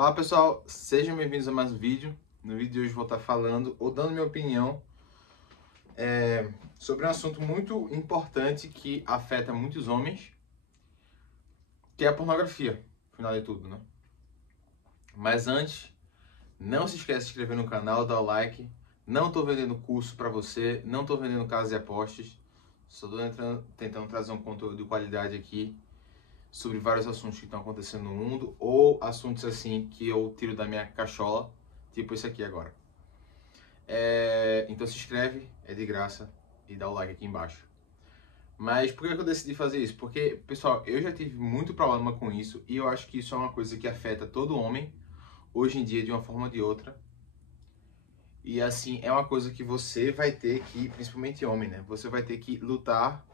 Fala pessoal, sejam bem-vindos a mais um vídeo. No vídeo de hoje vou estar falando ou dando minha opinião sobre um assunto muito importante que afeta muitos homens, que é a pornografia, no final de tudo, né? Mas antes, não se esqueça de se inscrever no canal, dar o like. Não estou vendendo curso para você, não estou vendendo casas e apostas. Só estou tentando trazer um conteúdo de qualidade aqui sobre vários assuntos que estão acontecendo no mundo ou assuntos assim que eu tiro da minha cachola, tipo esse aqui agora. Então se inscreve, é de graça, e dá o like aqui embaixo. Mas por que eu decidi fazer isso? Porque, pessoal, eu já tive muito problema com isso e eu acho que isso é uma coisa que afeta todo homem, hoje em dia, de uma forma ou de outra. E assim, é uma coisa que você vai ter que, principalmente homem, né? Você vai ter que lutar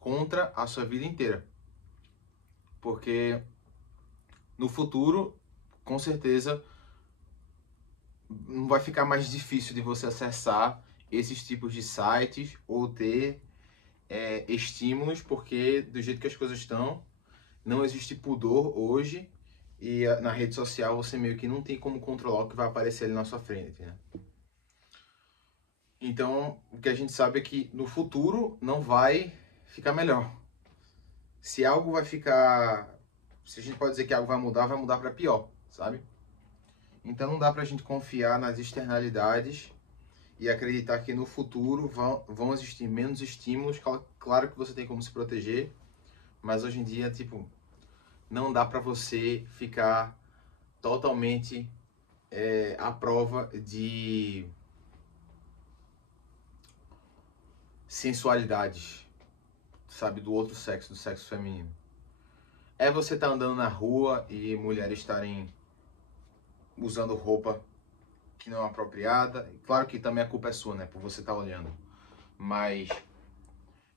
contra a sua vida inteira. Porque no futuro, com certeza, não vai ficar mais difícil de você acessar esses tipos de sites ou ter estímulos, porque do jeito que as coisas estão, não existe pudor hoje e na rede social você meio que não tem como controlar o que vai aparecer ali na sua frente, né? Então, o que a gente sabe é que no futuro não vai ficar melhor. Se algo vai ficar, se a gente pode dizer que algo vai mudar para pior, sabe? Então não dá pra gente confiar nas externalidades e acreditar que no futuro vão existir menos estímulos. Claro que você tem como se proteger, mas hoje em dia, tipo, não dá pra você ficar totalmente à prova de sensualidades, sabe, do outro sexo, do sexo feminino. É você estar andando na rua e mulheres estarem usando roupa que não é apropriada. Claro que também a culpa é sua, né, por você estar olhando. Mas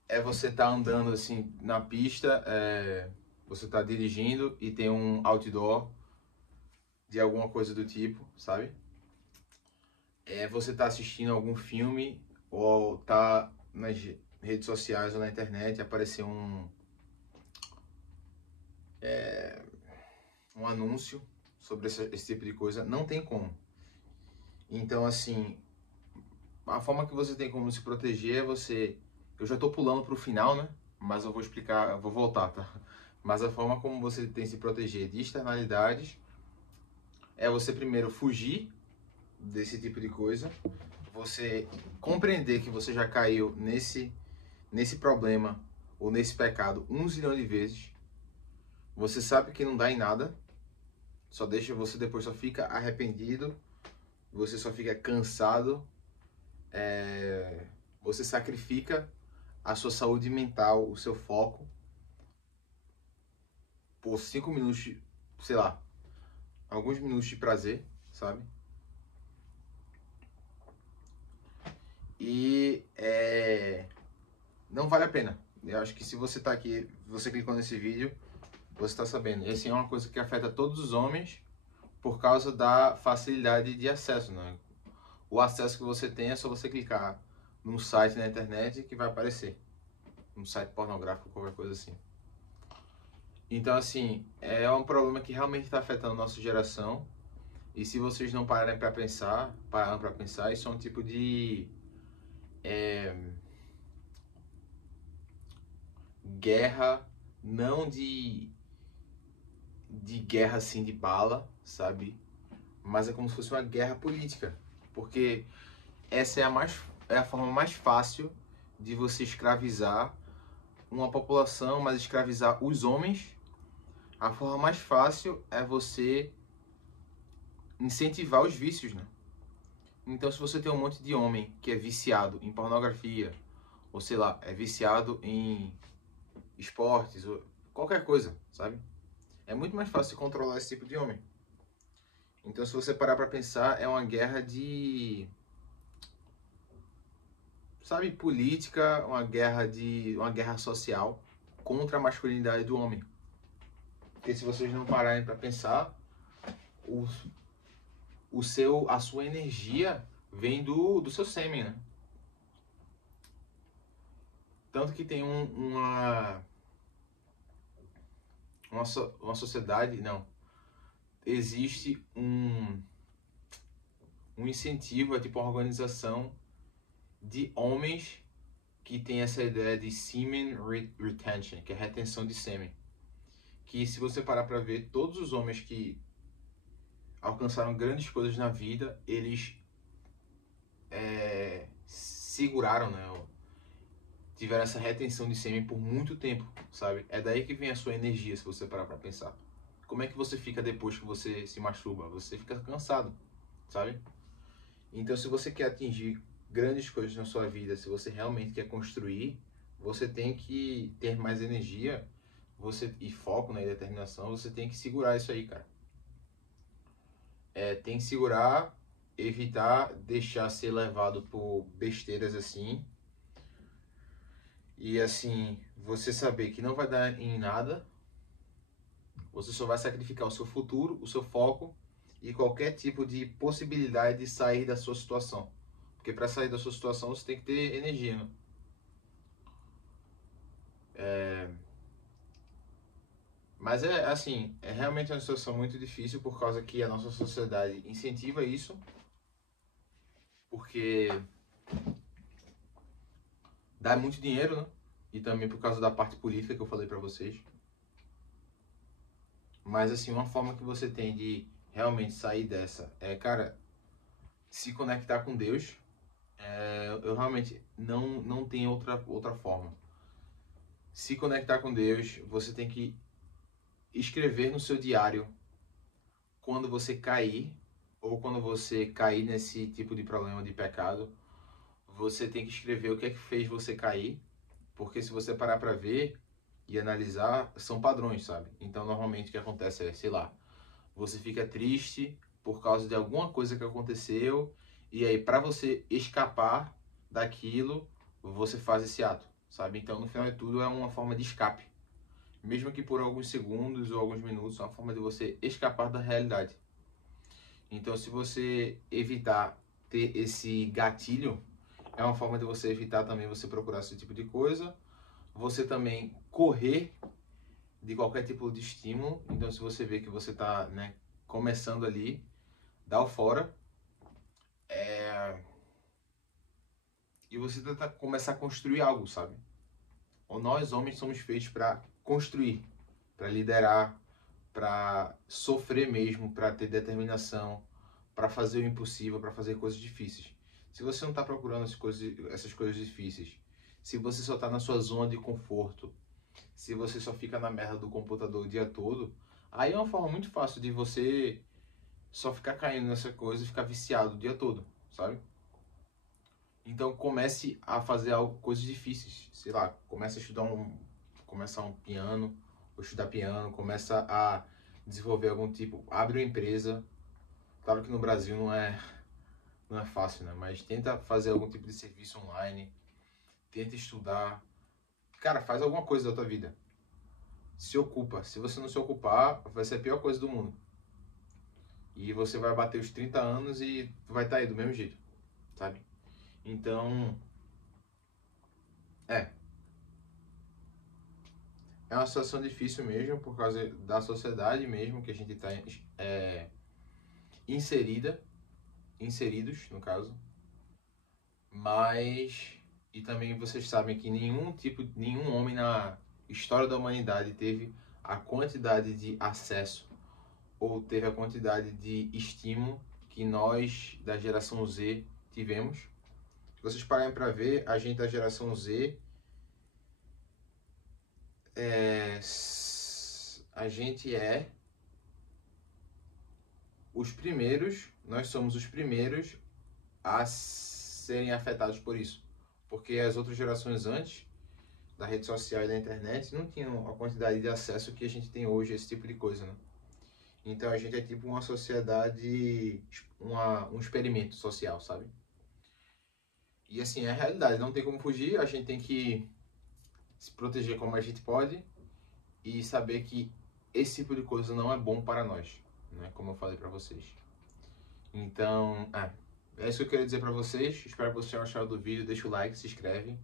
é você estar andando assim na pista, você tá dirigindo e tem um outdoor de alguma coisa do tipo, sabe? É você tá assistindo algum filme ou tá nas redes sociais ou na internet e aparecer um anúncio sobre esse tipo de coisa, não tem como. Então, assim, a forma que você tem como se proteger é você... Eu já tô pulando pro final, né? Mas eu vou explicar, eu vou voltar, tá? Mas a forma como você tem que se proteger de externalidades é você primeiro fugir desse tipo de coisa, você compreender que você já caiu nesse problema ou nesse pecado 1 zilhão de vezes, você sabe que não dá em nada, só deixa você depois só fica arrependido, você só fica cansado, você sacrifica a sua saúde mental, o seu foco por 5 minutos, sei lá, alguns minutos de prazer, sabe? E não vale a pena. Eu acho que se você tá aqui, você clicou nesse vídeo, você está sabendo. Essa é uma coisa que afeta todos os homens por causa da facilidade de acesso, né? O acesso que você tem é só você clicar num site na internet que vai aparecer. Um site pornográfico, qualquer coisa assim. Então, assim, é um problema que realmente está afetando a nossa geração. E se vocês não pararem para pensar, isso é um tipo de guerra, não de guerra assim de bala, sabe? Mas é como se fosse uma guerra política, porque essa é a forma mais fácil de você escravizar uma população, mas escravizar os homens. A forma mais fácil é você incentivar os vícios, né? Então, se você tem um monte de homem que é viciado em pornografia, ou sei lá, é viciado em esportes, ou qualquer coisa, sabe? É muito mais fácil controlar esse tipo de homem. Então, se você parar pra pensar, é uma guerra de, sabe, política, uma guerra social contra a masculinidade do homem. Porque se vocês não pararem pra pensar, o, a sua energia vem do seu sêmen, né? Tanto que tem uma sociedade, não, existe um incentivo, é tipo uma organização de homens que tem essa ideia de semen retention, que é retenção de sêmen. Que se você parar para ver, todos os homens que alcançaram grandes coisas na vida, eles seguraram, né? Tiveram essa retenção de sêmen por muito tempo, sabe? É daí que vem a sua energia, se você parar pra pensar. Como é que você fica depois que você se masturba? Você fica cansado, sabe? Então, se você quer atingir grandes coisas na sua vida, se você realmente quer construir, você tem que ter mais energia, e foco, né, e determinação, você tem que segurar isso aí, cara. Tem que segurar, evitar deixar ser levado por besteiras assim. E assim, você saber que não vai dar em nada, você só vai sacrificar o seu futuro, o seu foco e qualquer tipo de possibilidade de sair da sua situação. Porque para sair da sua situação você tem que ter energia, né? Mas é assim, é realmente uma situação muito difícil por causa que a nossa sociedade incentiva isso, porque dá muito dinheiro, né? E também por causa da parte política que eu falei pra vocês. Mas assim, uma forma que você tem de realmente sair dessa é, cara, se conectar com Deus. Eu realmente não tenho outra forma. Se conectar com Deus, você tem que escrever no seu diário quando você cair, ou quando você cair nesse tipo de problema de pecado, você tem que escrever o que é que fez você cair, porque se você parar para ver e analisar, são padrões, sabe? Então, normalmente o que acontece é, sei lá, você fica triste por causa de alguma coisa que aconteceu, e aí para você escapar daquilo, você faz esse ato, sabe? Então, no final de tudo, é uma forma de escape. Mesmo que por alguns segundos ou alguns minutos, é uma forma de você escapar da realidade. Então, se você evitar ter esse gatilho, é uma forma de você evitar também você procurar esse tipo de coisa. Você também correr de qualquer tipo de estímulo. Então, se você vê que você está, né, começando ali, dá o fora. E você tenta começar a construir algo, sabe? Ou nós, homens, somos feitos para construir, para liderar, para sofrer mesmo, para ter determinação, para fazer o impossível, para fazer coisas difíceis. Se você não está procurando essas coisas difíceis, se você só está na sua zona de conforto, se você só fica na merda do computador o dia todo, aí é uma forma muito fácil de você só ficar caindo nessa coisa e ficar viciado o dia todo, sabe? Então comece a fazer coisas difíceis, sei lá, comece a começar um piano, ou estudar piano, começa a desenvolver algum tipo, abre uma empresa. Claro que no Brasil não é fácil, né? Mas tenta fazer algum tipo de serviço online, tenta estudar. Cara, faz alguma coisa da tua vida. Se ocupa. Se você não se ocupar, vai ser a pior coisa do mundo. E você vai bater os 30 anos e vai estar aí do mesmo jeito, sabe? Então, é uma situação difícil mesmo, por causa da sociedade mesmo, que a gente está inseridos, no caso. Mas, e também vocês sabem que nenhum homem na história da humanidade teve a quantidade de acesso ou teve a quantidade de estímulo que nós da geração Z tivemos. Se vocês pararem para ver, a gente da geração Z a gente nós somos os primeiros a serem afetados por isso. Porque as outras gerações antes da rede social e da internet não tinham a quantidade de acesso que a gente tem hoje a esse tipo de coisa, né? Então a gente é tipo uma sociedade, um experimento social, sabe? E assim, é a realidade, não tem como fugir, a gente tem que se proteger como a gente pode e saber que esse tipo de coisa não é bom para nós, né? Como eu falei para vocês. Então, é isso que eu queria dizer para vocês. Espero que vocês tenham gostado do vídeo. Deixa o like, se inscreve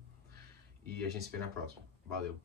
e a gente se vê na próxima. Valeu!